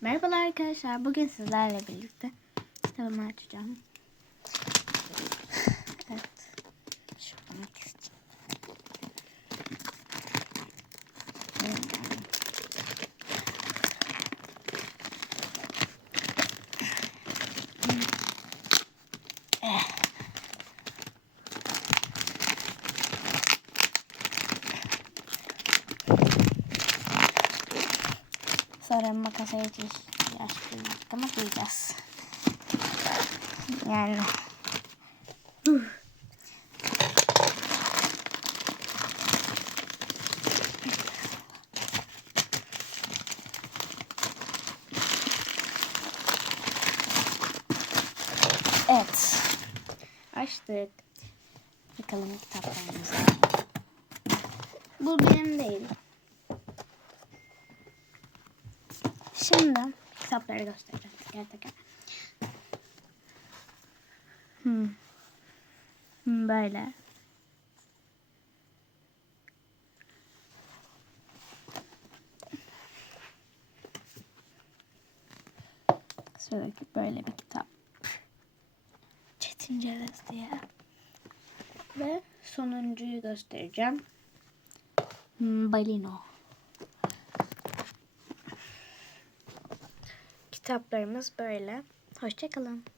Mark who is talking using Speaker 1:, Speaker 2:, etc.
Speaker 1: Merhabalar arkadaşlar. Bugün sizlerle birlikte kitabımı açacağım. Sonra ama kıyacağız. Yani. Evet. Açtık. Bakalım kitaplarımıza. Bu benim değil. Şimdi kitapları göstereceğim teker teker. Hmm. Hmm, böyle. Sıradaki böyle bir kitap. Çetin Ceviz diye. Ve sonuncuyu göstereceğim. Hmm, Balino. Kitaplarımız böyle. Hoşçakalın.